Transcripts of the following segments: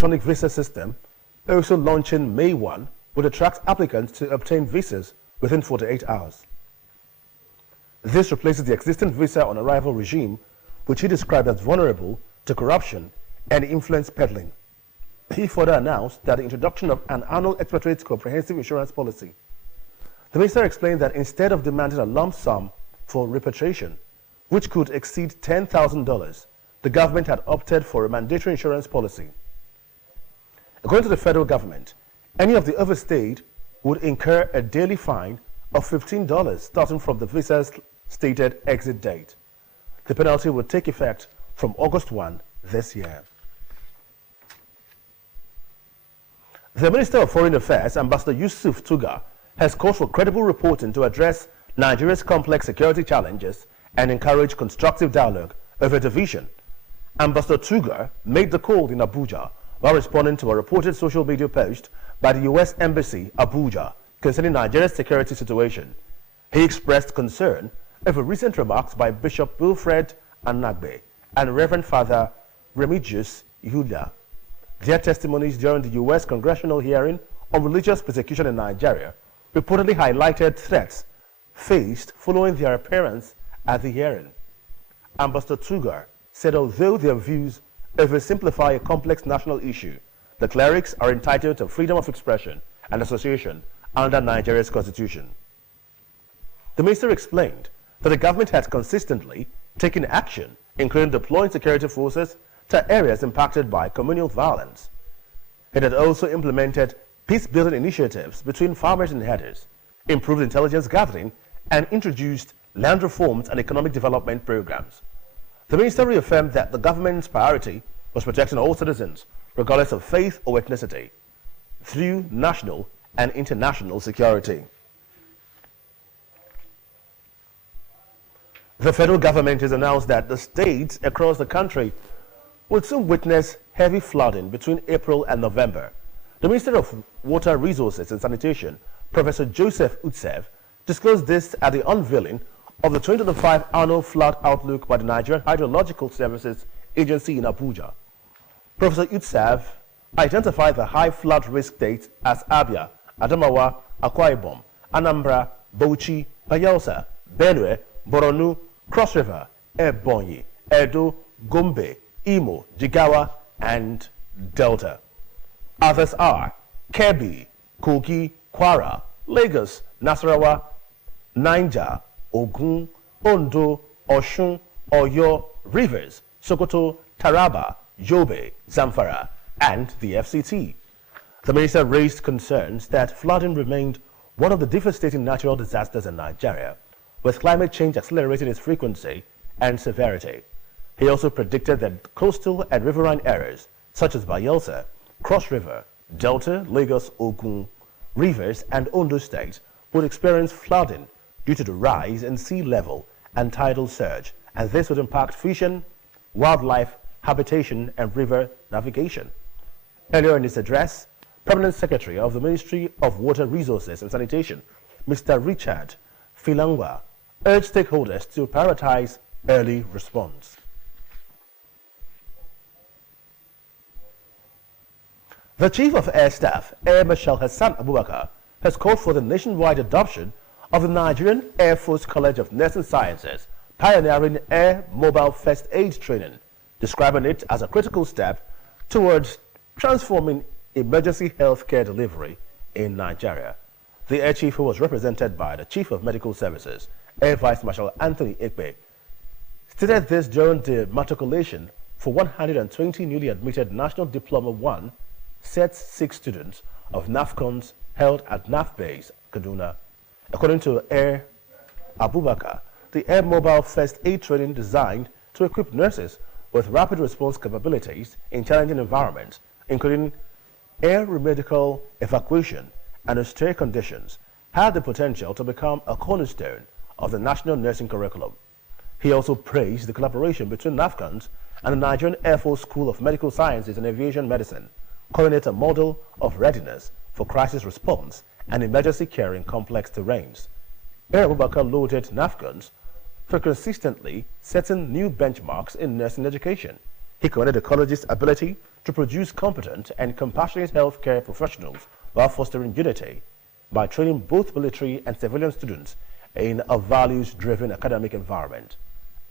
electronic visa system, also launching May 1, would attract applicants to obtain visas within 48 hours. This replaces the existing visa on arrival regime, which he described as vulnerable to corruption and influence peddling. He further announced that the introduction of an annual expatriate comprehensive insurance policy. The minister explained that instead of demanding a lump sum for repatriation, which could exceed $10,000, the government had opted for a mandatory insurance policy. According to the federal government, any of the overstayed would incur a daily fine of $15 starting from the visa's stated exit date. The penalty would take effect from August 1 this year. The Minister of Foreign Affairs, Ambassador Yusuf Tugar, has called for credible reporting to address Nigeria's complex security challenges and encourage constructive dialogue over division. Ambassador Tugar made the call in Abuja while responding to a reported social media post by the U.S. Embassy, Abuja, concerning Nigeria's security situation. He expressed concern over recent remarks by Bishop Wilfred Anagbe and Reverend Father Remigius Yulia. Their testimonies during the U.S. congressional hearing on religious persecution in Nigeria reportedly highlighted threats faced following their appearance at the hearing. Ambassador Tugar said although their views oversimplify a complex national issue, the clerics are entitled to freedom of expression and association under Nigeria's constitution. The minister explained that the government has consistently taken action, including deploying security forces to areas impacted by communal violence. It had also implemented peace-building initiatives between farmers and herders, improved intelligence gathering, and introduced land reforms and economic development programs. The minister reaffirmed that the government's priority was protecting all citizens, regardless of faith or ethnicity, through national and international security. The federal government has announced that the states across the country will soon witness heavy flooding between April and November. The Minister of Water Resources and Sanitation, Professor Joseph Utsev, disclosed this at the unveiling of the 2025 annual flood outlook by the Nigerian Hydrological Services Agency in Abuja. Professor Utsev identified the high flood risk states as Abia, Adamawa, Akwa Ibom, Anambra, Bauchi, Bayelsa, Benue, Borno, Cross River, Ebonyi, Edo, Gombe, Imo, Jigawa, and Delta. Others are Kebbi, Kogi, Kwara, Lagos, Nasarawa, Niger, Ogun, Ondo, Osun, Oyo, Rivers, Sokoto, Taraba, Yobe, Zamfara, and the FCT. The minister raised concerns that flooding remained one of the devastating natural disasters in Nigeria, with climate change accelerating its frequency and severity. He also predicted that coastal and riverine areas such as Bayelsa, Cross River, Delta, Lagos, Ogun, Rivers, and Ondo states would experience flooding due to the rise in sea level and tidal surge, and this would impact fishing, wildlife, habitation, and river navigation. Earlier in his address, Permanent Secretary of the Ministry of Water Resources and Sanitation, Mr. Richard Filangwa, urged stakeholders to prioritize early response. The Chief of Air Staff, Air Marshal Hassan Abubakar, has called for the nationwide adoption of the Nigerian Air Force College of Nursing Sciences, pioneering air mobile first aid training, describing it as a critical step towards transforming emergency healthcare delivery in Nigeria. The Air Chief, who was represented by the Chief of Medical Services, Air Vice Marshal Anthony Ekpe, stated this during the matriculation for 120 newly admitted National Diploma 1 Set 6 students of NAFCONs held at NAF Base, Kaduna. According to Air Abubakar, the air mobile first aid training designed to equip nurses with rapid response capabilities in challenging environments, including air medical evacuation and austere conditions, had the potential to become a cornerstone of the national nursing curriculum. He also praised the collaboration between NAFCONs and the Nigerian Air Force School of Medical Sciences and Aviation Medicine, calling it a model of readiness for crisis response and emergency care in complex terrains. Air Abubakar lauded NAFCONs for consistently setting new benchmarks in nursing education. He commended the college's ability to produce competent and compassionate healthcare professionals while fostering unity by training both military and civilian students in a values-driven academic environment.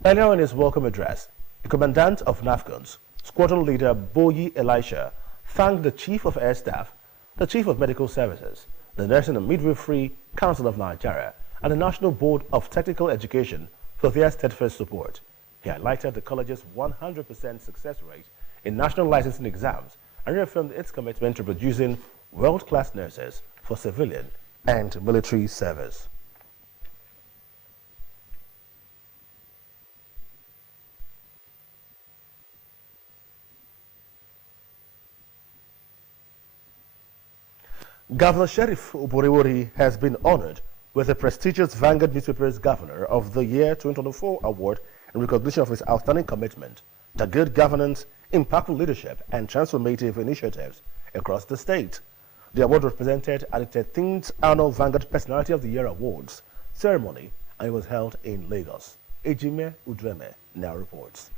Earlier in his welcome address, the Commandant of NAFGUNS, Squadron Leader Boyi Elisha, thanked the Chief of Air Staff, the Chief of Medical Services, the Nursing and Midwifery Council of Nigeria, and the National Board of Technical Education for their steadfast support. He highlighted the college's 100% success rate in national licensing exams and reaffirmed its commitment to producing world-class nurses for civilian and military service. Governor Sheriff Oborevwori has been honored with the prestigious Vanguard Newspaper's Governor of the Year 2024 award in recognition of his outstanding commitment to good governance, impactful leadership, and transformative initiatives across the state. The award was presented at the 13th Annual Vanguard Personality of the Year Awards ceremony, and it was held in Lagos. Ejime Udreme now reports.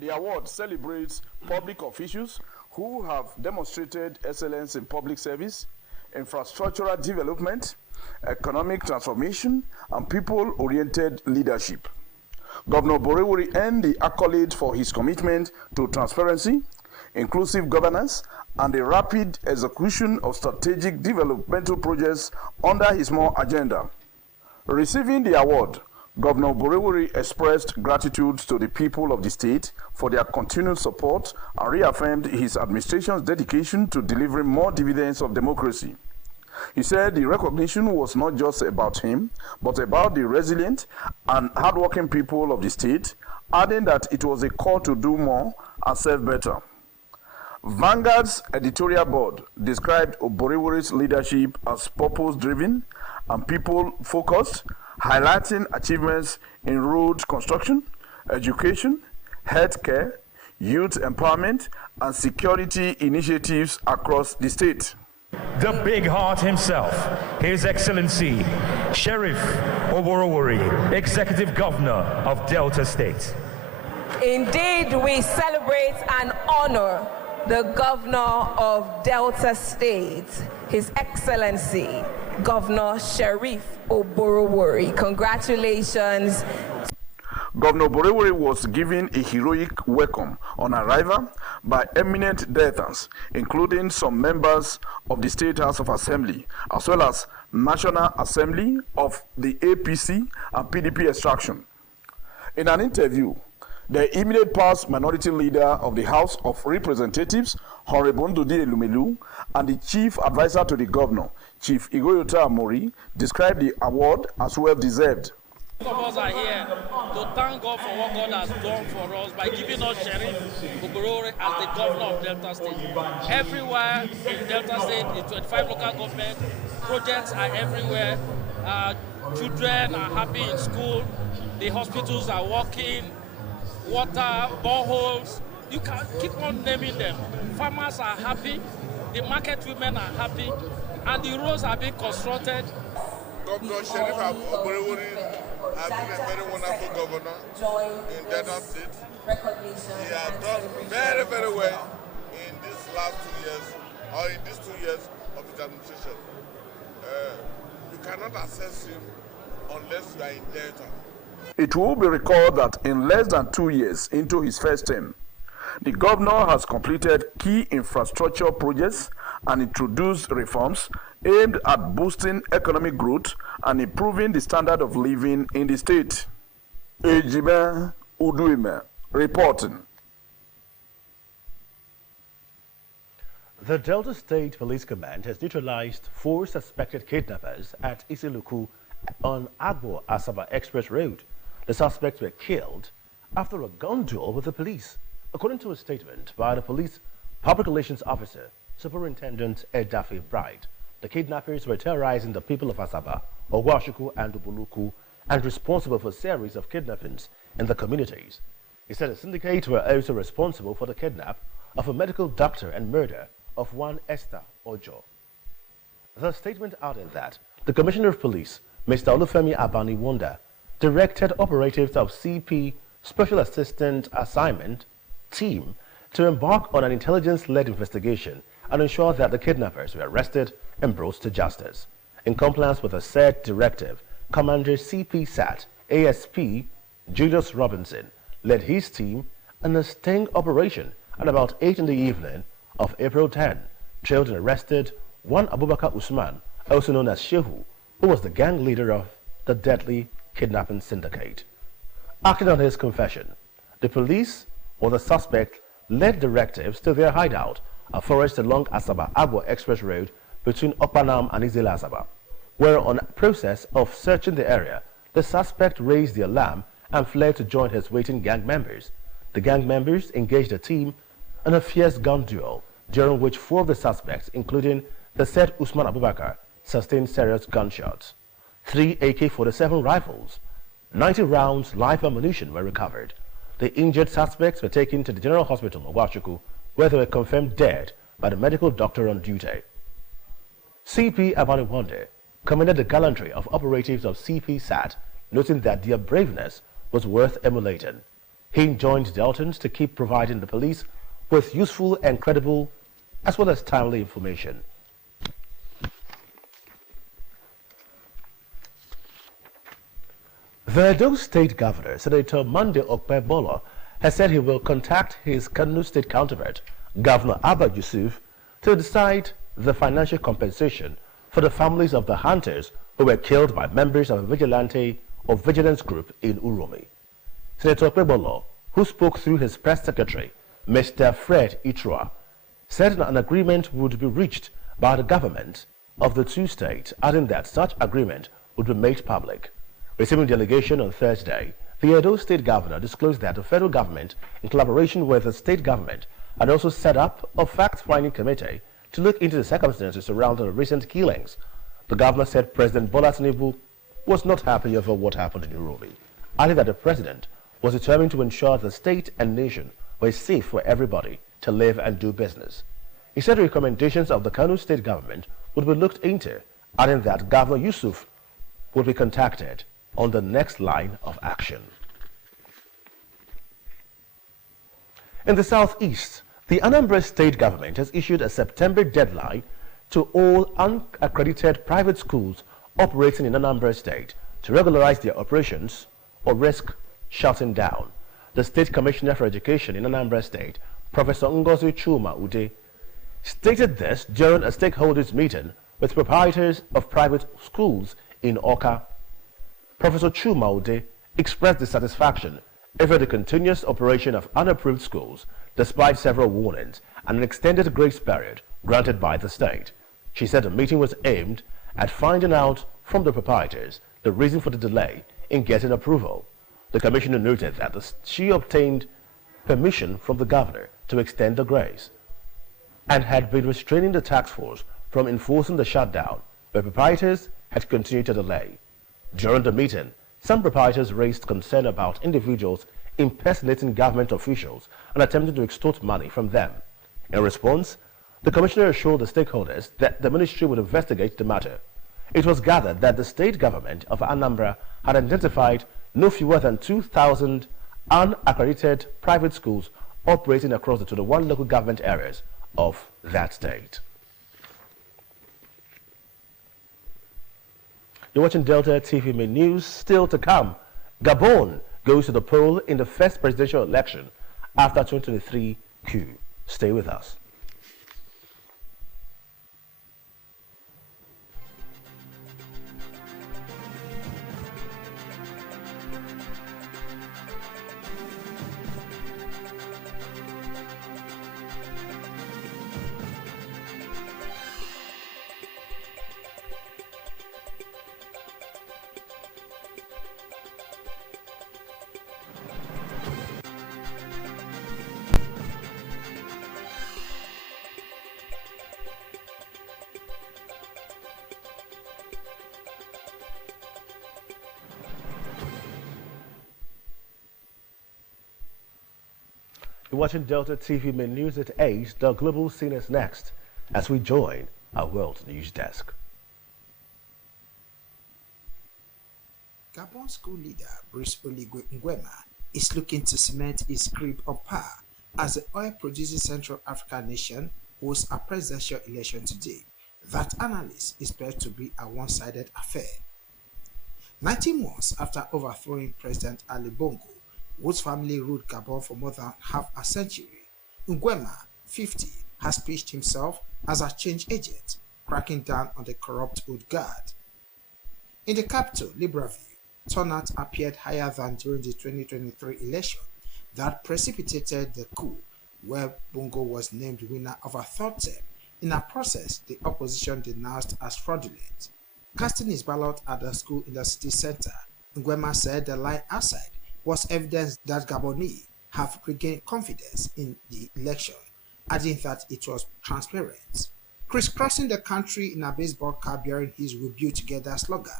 The award celebrates public officials who have demonstrated excellence in public service, infrastructural development, economic transformation, and people-oriented leadership. Governor Oborevwori earned the accolade for his commitment to transparency, inclusive governance, and the rapid execution of strategic developmental projects under his more agenda. Receiving the award, Governor Oborevwori expressed gratitude to the people of the state for their continued support and reaffirmed his administration's dedication to delivering more dividends of democracy. He said the recognition was not just about him, but about the resilient and hardworking people of the state, adding that it was a call to do more and serve better. Vanguard's editorial board described Oborevwori's leadership as purpose-driven and people-focused, highlighting achievements in road construction, education, healthcare, youth empowerment, and security initiatives across the state. The big heart himself, His Excellency Sheriff Oborevwori, Executive Governor of Delta State. Indeed, we celebrate and honor the Governor of Delta State, His Excellency Governor Sheriff Oborevwori. Congratulations. Governor Oborevwori was given a heroic welcome on arrival by eminent Deltans, including some members of the State House of Assembly, as well as National Assembly of the APC and PDP extraction. In an interview, the immediate past minority leader of the House of Representatives, Honorable Ndudi Elumelu, and the chief advisor to the governor, Chief Igoyota Amori, described the award as well-deserved. All of us are here to thank God for what God has done for us by giving us Sheriff Oborevwori as the governor of Delta State. Everywhere in Delta State, the 25 local government projects are everywhere. Children are happy in school. The hospitals are working. Water, boreholes, you can keep on naming them. Farmers are happy, the market women are happy, and the roads are being constructed. Governor Sheriff Oborevwori has been a very wonderful governor in Delta State. He has done very, very well in these last 2 years, or in these 2 years of his administration. You cannot assess him unless you are in Delta. It will be recalled that in less than 2 years into his first term, the governor has completed key infrastructure projects and introduced reforms aimed at boosting economic growth and improving the standard of living in the state. Ejime Udreme reporting. The Delta State Police Command has neutralized 4 suspected kidnappers at Isiluku on Agbo Asaba Express Road. The suspects were killed after a gun duel with the police. According to a statement by the police public relations officer, Superintendent Edafe Bright, the kidnappers were terrorizing the people of Asaba, Ogwashuku, and Ubuluku, and responsible for a series of kidnappings in the communities. He said the syndicate were also responsible for the kidnap of a medical doctor and murder of one Esther Ojo. The statement added that the Commissioner of Police, Mr. Olufemi Abani Wonder, directed operatives of CP Special Assistant Assignment Team to embark on an intelligence-led investigation and ensure that the kidnappers were arrested and brought to justice. In compliance with the said directive, Commander CP SAT ASP Julius Robinson led his team in a sting operation at about 8 in the evening of April 10, trailed and arrested one Abubakar Usman, also known as Shehu, who was the gang leader of the deadly kidnapping syndicate. Acting on his confession, the police or the suspect led directives to their hideout, a forest along Asaba-Agbo Express Road between Okpanam and Izila Asaba, where on process of searching the area, the suspect raised the alarm and fled to join his waiting gang members. The gang members engaged a team in a fierce gun duel, during which 4 of the suspects, including the said Usman Abubakar, sustained serious gunshots. 3 AK-47 rifles, 90 rounds live ammunition were recovered. The injured suspects were taken to the General Hospital of Ouagadougou, where they were confirmed dead by the medical doctor on duty. CP Abaniwande commended the gallantry of operatives of CP SAT, noting that their braveness was worth emulating. He enjoined Deltans to keep providing the police with useful and credible as well as timely information. The Edo State Governor, Senator Monday Okpebolo, has said he will contact his Kano State counterpart, Governor Abba Yusuf, to decide the financial compensation for the families of the hunters who were killed by members of a vigilante or vigilance group in Uromi. Senator Okpebolo, who spoke through his press secretary, Mr. Fred Itrua, said an agreement would be reached by the government of the 2 states, adding that such agreement would be made public. Receiving delegation on Thursday, the Edo State Governor disclosed that the federal government, in collaboration with the state government, had also set up a fact-finding committee to look into the circumstances surrounding the recent killings. The governor said President Bola Tinubu was not happy over what happened in Uromi, adding that the president was determined to ensure the state and nation were safe for everybody to live and do business. He said the recommendations of the Kano state government would be looked into, adding that Governor Yusuf would be contacted on the next line of action. In the southeast, the Anambra state government has issued a September deadline to all unaccredited private schools operating in Anambra state to regularize their operations or risk shutting down. The State Commissioner for Education in Anambra State, Professor Ngozi Chuma Ude, stated this during a stakeholders meeting with proprietors of private schools in Awka. Professor Chuma Ude expressed dissatisfaction over the continuous operation of unapproved schools despite several warnings and an extended grace period granted by the state. She said the meeting was aimed at finding out from the proprietors the reason for the delay in getting approval. The commissioner noted that she obtained permission from the governor to extend the grace and had been restraining the task force from enforcing the shutdown, but proprietors had continued to delay. During the meeting, some proprietors raised concern about individuals impersonating government officials and attempting to extort money from them. In response, the commissioner assured the stakeholders that the ministry would investigate the matter. It was gathered that the state government of Anambra had identified no fewer than 2,000 unaccredited private schools operating across the 21 local government areas of that state. You're watching Delta TV Main News. Still to come, Gabon goes to the poll in the first presidential election after 2023 coup. Stay with us. You're watching Delta TV Main News at 8. The global scene is next as we join our World News Desk. Gabon school leader Brice Oligui Nguema is looking to cement its grip on power as the oil-producing Central African nation hosts a presidential election today that analysts expect to be a one-sided affair. 19 months after overthrowing President Ali Bongo, whose family ruled Gabon for more than half a century, Nguema, 50, has pitched himself as a change agent, cracking down on the corrupt old guard. In the capital, Libreville, turnout appeared higher than during the 2023 election that precipitated the coup, where Bongo was named winner of a third term in a process the opposition denounced as fraudulent. Casting his ballot at the school in the city center, Nguema said the line outside was evidence that Gabonese have regained confidence in the election, adding that it was transparent. Crisscrossing the country in a baseball cap bearing his "We Build Together" slogan,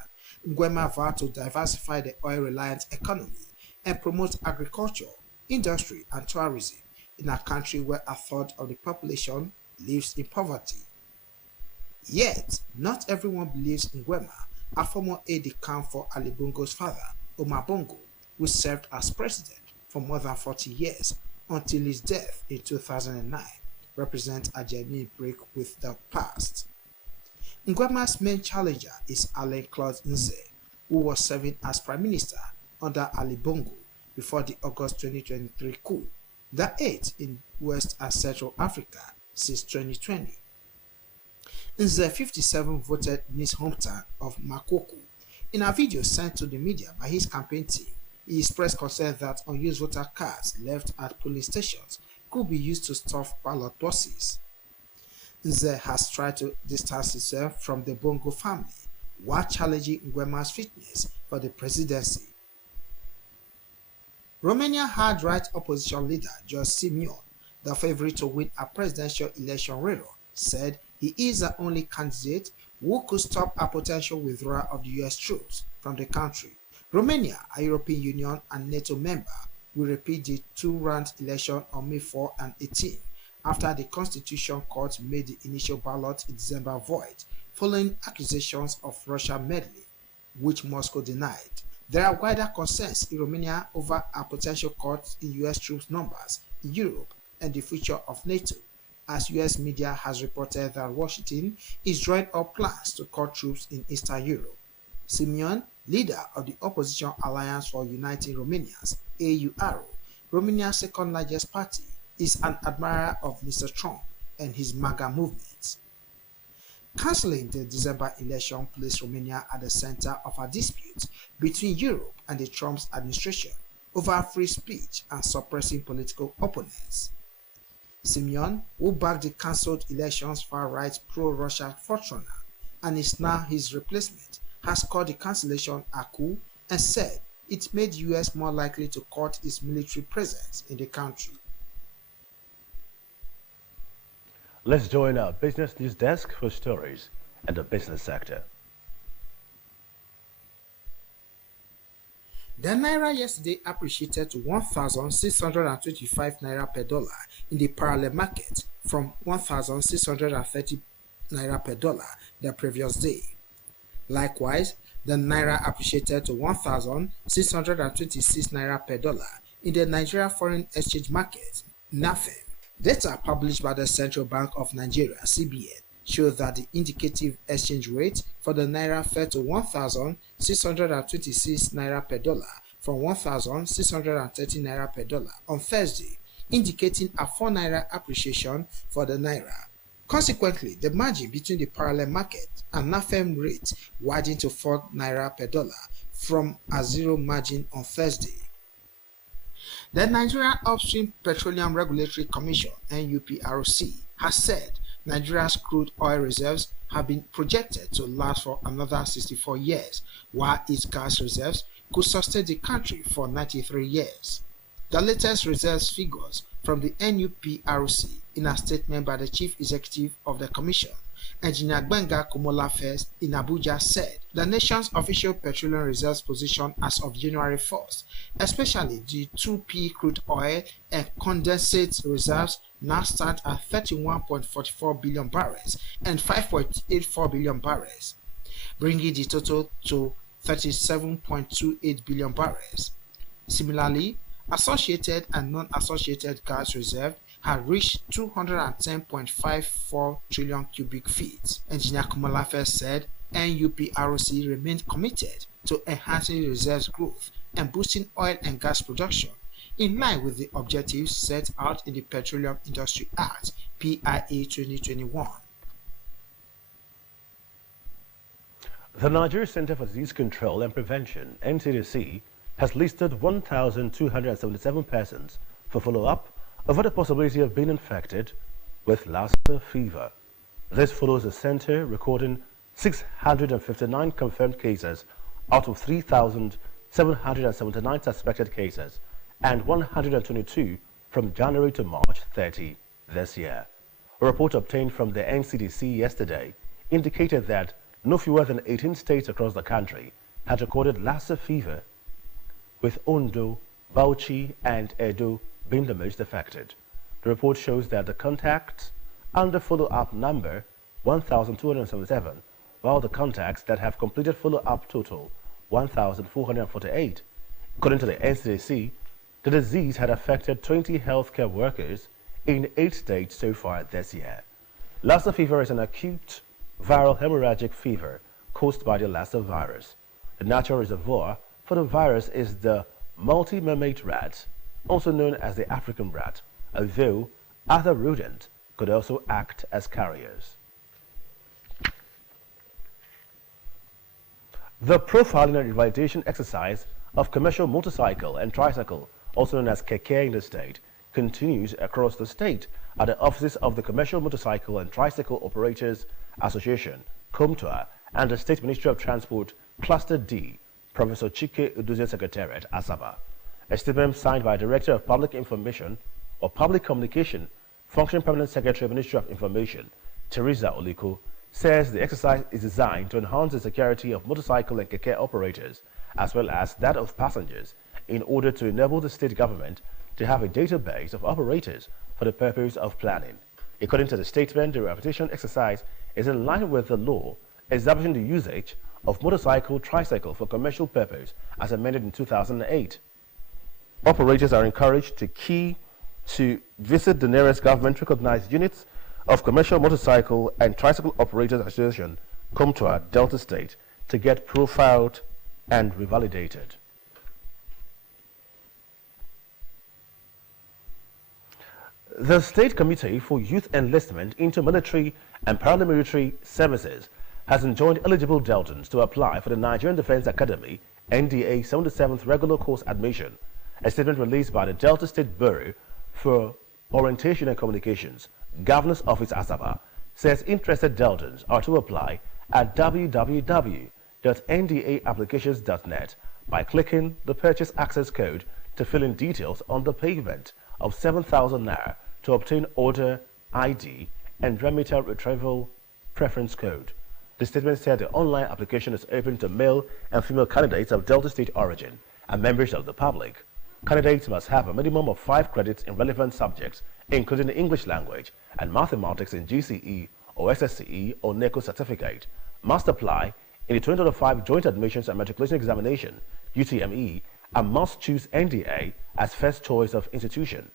Nguema vowed to diversify the oil-reliant economy and promote agriculture, industry, and tourism in a country where a third of the population lives in poverty. Yet, not everyone believes Nguema, a former aide-de-camp for Ali Bongo's father, Omar Bongo, who served as president for more than 40 years until his death in 2009, represents a genuine break with the past. Nguema's main challenger is Alain Claude Nze, who was serving as prime minister under Ali Bongo before the August 2023 coup, the 8th in West and Central Africa since 2020. Nze, 57, voted in his hometown of Makoko. In a video sent to the media by his campaign team, he expressed concern that unused voter cards left at polling stations could be used to stuff ballot boxes. Nze has tried to distance himself from the Bongo family while challenging Nguema's fitness for the presidency. Romania hard-right opposition leader George Simeon, the favorite to win a presidential election race, said he is the only candidate who could stop a potential withdrawal of the US troops from the country. Romania, a European Union and NATO member, will repeat the two-round election on May 4 and 18 after the Constitution Court made the initial ballot in December void following accusations of Russian meddling, which Moscow denied. There are wider concerns in Romania over a potential cut in US troops numbers in Europe and the future of NATO, as US media has reported that Washington is drawing up plans to cut troops in Eastern Europe. Simeon, leader of the opposition Alliance for Uniting Romanians, AURO, Romania's second largest party, is an admirer of Mr. Trump and his MAGA movement. Cancelling the December election placed Romania at the center of a dispute between Europe and the Trump administration over free speech and suppressing political opponents. Simeon, who backed the cancelled elections far-right pro-Russia frontrunner and is now his replacement, has called the cancellation a coup and said it made the US more likely to cut its military presence in the country. Let's join our business news desk for stories and the business sector. The Naira yesterday appreciated to 1,625 Naira per dollar in the parallel market from 1,630 Naira per dollar the previous day. Likewise, the Naira appreciated to 1,626 Naira per dollar in the Nigeria Foreign Exchange Market, NAFEM. Data published by the Central Bank of Nigeria, CBN, showed that the indicative exchange rate for the Naira fell to 1,626 Naira per dollar from 1,630 Naira per dollar on Thursday, indicating a 4 Naira appreciation for the Naira. Consequently, the margin between the parallel market and NAFEM rate widened to 4 Naira per dollar from a zero margin on Thursday. The Nigeria Upstream Petroleum Regulatory Commission, NUPRC, has said Nigeria's crude oil reserves have been projected to last for another 64 years, while its gas reserves could sustain the country for 93 years. The latest reserves figures from the NUPRC in a statement by the Chief Executive of the Commission, Engineer Gbenga Komolafe in Abuja, said the nation's official petroleum reserves position as of January 1st, especially the 2P crude oil and condensate reserves, now stand at 31.44 billion barrels and 5.84 billion barrels, bringing the total to 37.28 billion barrels. Similarly, Associated and non-associated gas reserve had reached 210.54 trillion cubic feet. Engineer Kumalafe said NUPRC remained committed to enhancing reserves growth and boosting oil and gas production in line with the objectives set out in the Petroleum Industry Act PIA 2021. The Nigeria Center for Disease Control and Prevention, NCDC, has listed 1,277 persons for follow-up over the possibility of being infected with Lassa fever. This follows the center recording 659 confirmed cases out of 3,779 suspected cases and 122 from January to March 30 this year. A report obtained from the NCDC yesterday indicated that no fewer than 18 states across the country had recorded Lassa fever, with Ondo, Bauchi, and Edo being the most affected. The report shows that the contacts under follow-up number 1,277, while the contacts that have completed follow-up total 1,448. According to the NCDC, the disease had affected 20 healthcare workers in 8 states so far this year. Lassa fever is an acute viral hemorrhagic fever caused by the Lassa virus. The natural reservoir for the virus is the multi-mammate rat, also known as the African rat, although other rodents could also act as carriers. The profiling and rehabilitation exercise of commercial motorcycle and tricycle, also known as keke in the state, continues across the state at the offices of the Commercial Motorcycle and Tricycle Operators Association, COMTOA, and the State Ministry of Transport, Cluster D, Professor Chike Udozie Secretariat, Asaba. A statement signed by Director of Public Information or Public Communication, Functioning Permanent Secretary of Ministry of Information, Teresa Oliko, says the exercise is designed to enhance the security of motorcycle and keke operators as well as that of passengers in order to enable the state government to have a database of operators for the purpose of planning. According to the statement, the rehabilitation exercise is in line with the law establishing the usage of motorcycle tricycle for commercial purpose as amended in 2008. Operators are encouraged to visit the nearest government-recognized units of Commercial Motorcycle and Tricycle Operators Association, COMTOA, Delta State, to get profiled and revalidated. The State Committee for Youth Enlistment into Military and Paramilitary Services has enjoined eligible Deltans to apply for the Nigerian Defense Academy NDA 77th Regular Course Admission. A statement released by the Delta State Bureau for Orientation and Communications, Governor's Office Asaba, says interested Deltans are to apply at www.ndaapplications.net by clicking the Purchase Access Code to fill in details on the payment of 7,000 Naira to obtain order ID and remitter retrieval preference code. The statement said the online application is open to male and female candidates of Delta State origin and members of the public. Candidates must have a minimum of 5 credits in relevant subjects, including the English language and mathematics in GCE or SSCE or NECO certificate, must apply in the 2025 Joint Admissions and Matriculation Examination, UTME, and must choose NDA as first choice of institution.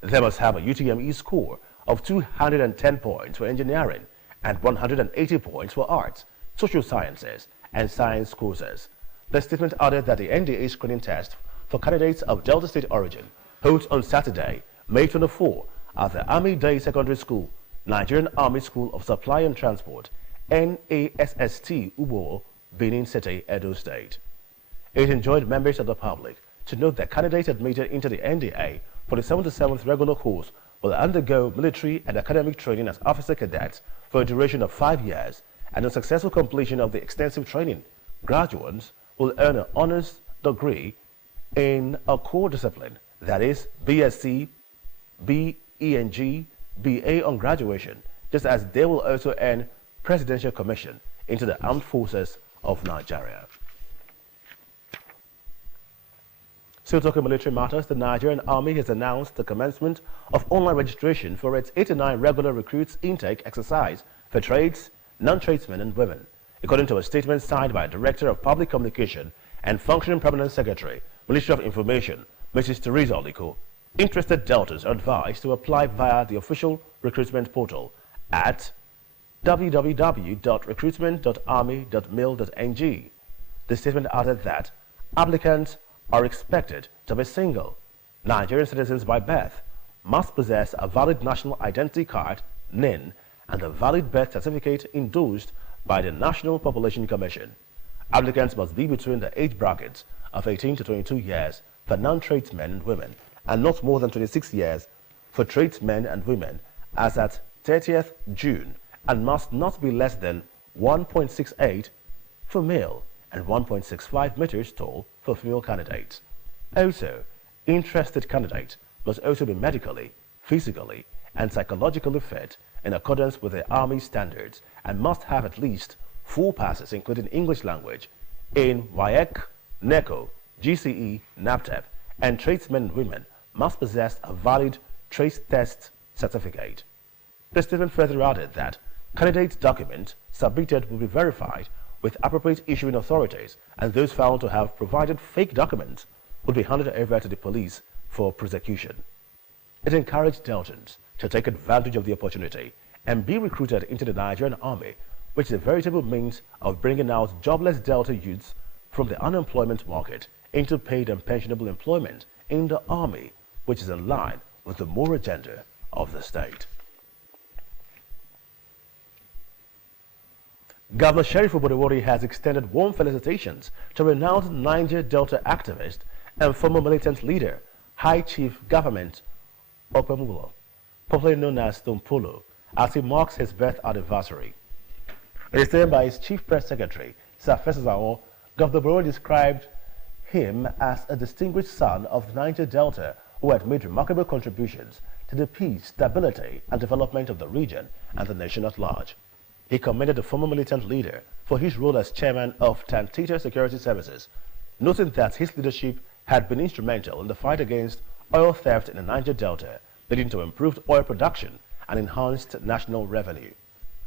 They must have a UTME score of 210 points for engineering and 180 points for arts, social sciences, and science courses. The statement added that the NDA screening test for candidates of Delta State origin holds on Saturday, May 24, at the Army Day Secondary School, Nigerian Army School of Supply and Transport, NASST, Ubo, Benin City, Edo State. It enjoined members of the public to note that candidates admitted into the NDA for the 77th regular course will undergo military and academic training as officer cadets for a duration of 5 years, and on successful completion of the extensive training, graduates will earn an honors degree in a core discipline, that is, BSc, BEng, BA on graduation, just as they will also earn presidential commission into the armed forces of Nigeria. Still talking military matters, the Nigerian Army has announced the commencement of online registration for its 89 regular recruits intake exercise for trades, non-tradesmen and women. According to a statement signed by Director of Public Communication and Functioning Permanent Secretary, Ministry of Information, Mrs. Teresa Oliko. Interested Deltas are advised to apply via the official recruitment portal at www.recruitment.army.mil.ng. The statement added that applicants are expected to be single, Nigerian citizens by birth, must possess a valid national identity card, NIN, and a valid birth certificate endorsed by the National Population Commission. Applicants must be between the age brackets of 18 to 22 years for non-tradesmen and women, and not more than 26 years for tradesmen and women as at 30th June, and must not be less than 1.68 for male and 1.65 meters tall for female candidates. Also, interested candidates must also be medically, physically, and psychologically fit in accordance with the Army standards and must have at least 4 passes, including English language, in WAEC, NECO, GCE, NAPTEP, and tradesmen and women must possess a valid trace test certificate. The statement further added that candidates' documents submitted will be verified with appropriate issuing authorities, and those found to have provided fake documents will be handed over to the police for prosecution. It encouraged Deltans to take advantage of the opportunity and be recruited into the Nigerian Army, which is a veritable means of bringing out jobless Delta youths from the unemployment market into paid and pensionable employment in the Army, which is in line with the moral agenda of the state. Governor Sheriff Oborevwori has extended warm felicitations to renowned Niger Delta activist and former militant leader, High Chief Government Okpemolo, popularly known as Tompolo, as he marks his birth anniversary. In a statement by his Chief Press Secretary, Sir Festus Awo, Governor Oborevwori described him as a distinguished son of the Niger Delta who had made remarkable contributions to the peace, stability, and development of the region and the nation at large. He commended the former militant leader for his role as chairman of Tantita Security Services, noting that his leadership had been instrumental in the fight against oil theft in the Niger Delta, leading to improved oil production and enhanced national revenue.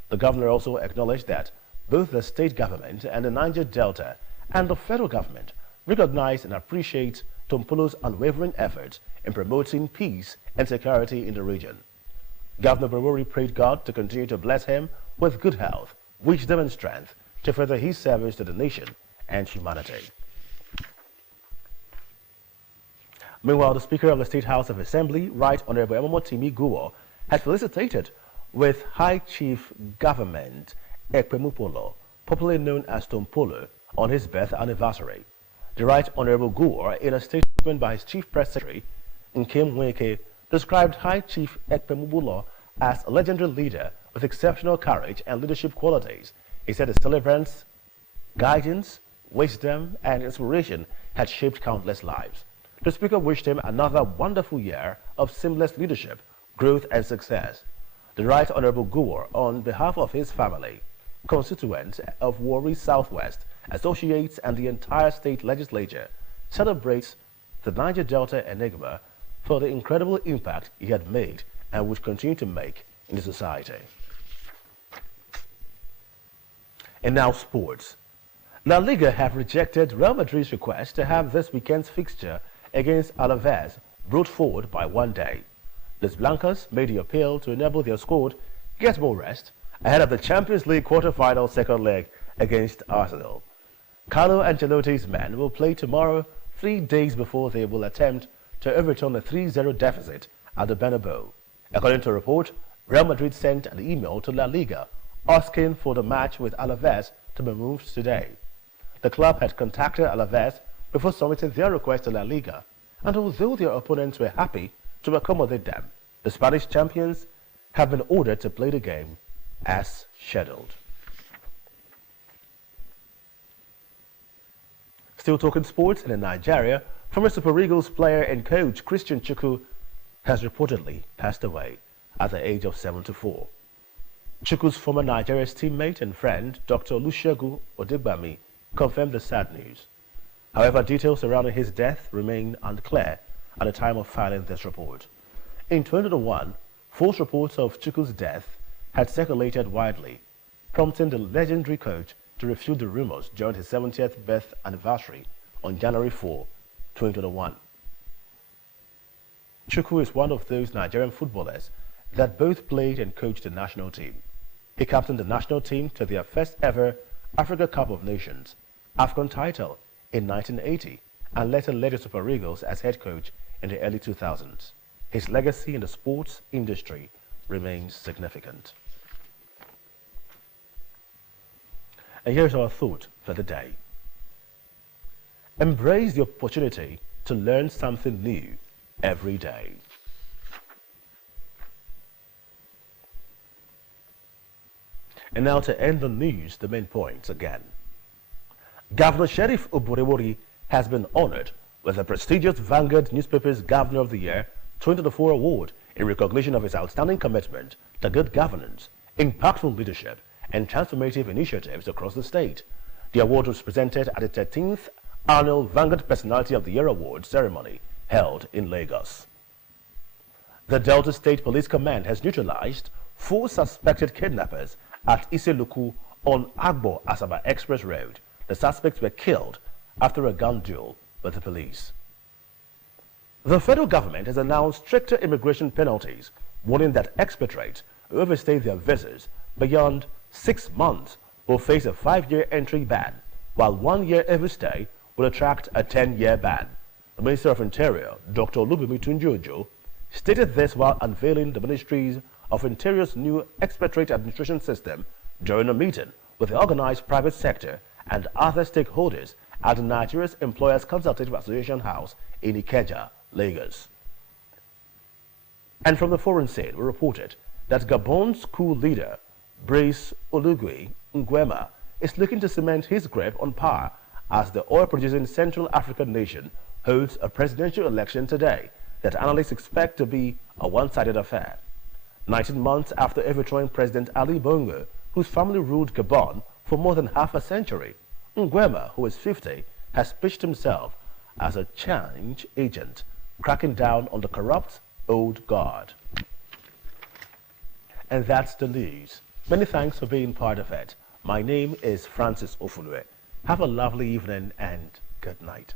The governor also acknowledged that both the state government and the Niger Delta and the federal government recognize and appreciate Tompolo's unwavering efforts in promoting peace and security in the region. Governor Oborevwori prayed God to continue to bless him with good health, wisdom, and strength to further his service to the nation and humanity. Meanwhile, the Speaker of the State House of Assembly, Right Honorable Emomotimi Guo, had felicitated with High Chief Government Ekpemupolo, popularly known as Tompolo, on his birth anniversary. The Right Honorable Guo, in a statement by his Chief Press Secretary, Nkem Nweke, described High Chief Ekpemupolo as a legendary leader with exceptional courage and leadership qualities. He said his celebrant's guidance, wisdom, and inspiration had shaped countless lives. The Speaker wished him another wonderful year of seamless leadership, growth, and success. The Right Honorable Guo, on behalf of his family, constituents of Warri Southwest, associates, and the entire state legislature, celebrates the Niger Delta enigma for the incredible impact he had made and would continue to make in the society. And now sports. La Liga have rejected Real Madrid's request to have this weekend's fixture against Alaves brought forward by 1 day. Los Blancos made the appeal to enable their squad get more rest ahead of the Champions League quarter-final second leg against Arsenal. Carlo Ancelotti's men will play tomorrow, 3 days before they will attempt to overturn a 3-0 deficit at the Bernabeu. According to a report, Real Madrid sent an email to La Liga asking for the match with Alaves to be moved today. The club had contacted Alaves before submitting their request to La Liga, and although their opponents were happy to accommodate them, the Spanish champions have been ordered to play the game as scheduled. Still talking sports, in Nigeria, former Super Eagles player and coach Christian Chukwu has reportedly passed away at the age of 74. Chukwu's former Nigeria's teammate and friend, Dr. Olusegun Odegbami, confirmed the sad news. However, details surrounding his death remain unclear at the time of filing this report. In 2001, false reports of Chukwu's death had circulated widely, prompting the legendary coach to refute the rumors during his 70th birth anniversary on January 4, 2021. Chukwu is one of those Nigerian footballers that both played and coached the national team. He captained the national team to their first ever Africa Cup of Nations, AFCON title in 1980, and later led the Super Eagles as head coach in the early 2000s. His legacy in the sports industry remains significant. And here's our thought for the day. Embrace the opportunity to learn something new every day. And now to end the news, the main points again. Governor Sheriff Oborevwori has been honored with the prestigious Vanguard newspaper's Governor of the Year 2024 award in recognition of his outstanding commitment to good governance, impactful leadership, and transformative initiatives across the state. The award was presented at the 13th Annual Vanguard Personality of the Year Award ceremony held in Lagos. The Delta State Police Command has neutralized 4 suspected kidnappers at Iseluku on Agbo-Asaba Express Road. The suspects were killed after a gun duel with the police. The federal government has announced stricter immigration penalties, warning that expatriates who overstay their visas beyond 6 months will face a 5-year entry ban, while 1-year overstay will attract a 10-year ban. The Minister of Interior, Dr. Olubunmi Tunji-Ojo, stated this while unveiling the Ministry of Interior's new expatriate administration system during a meeting with the organized private sector and other stakeholders at Nigeria's Employers Consultative Association House in Ikeja, Lagos. And from the foreign scene, we reported that Gabon's coup leader, Brice Oligui Nguema, is looking to cement his grip on power as the oil-producing Central African nation holds a presidential election today that analysts expect to be a one-sided affair. 19 months after overthrowing President Ali Bongo, whose family ruled Gabon for more than half a century, Nguema, who is 50, has pitched himself as a change agent, cracking down on the corrupt old guard. And that's the news. Many thanks for being part of it. My name is Francis Ofulue. Have a lovely evening and good night.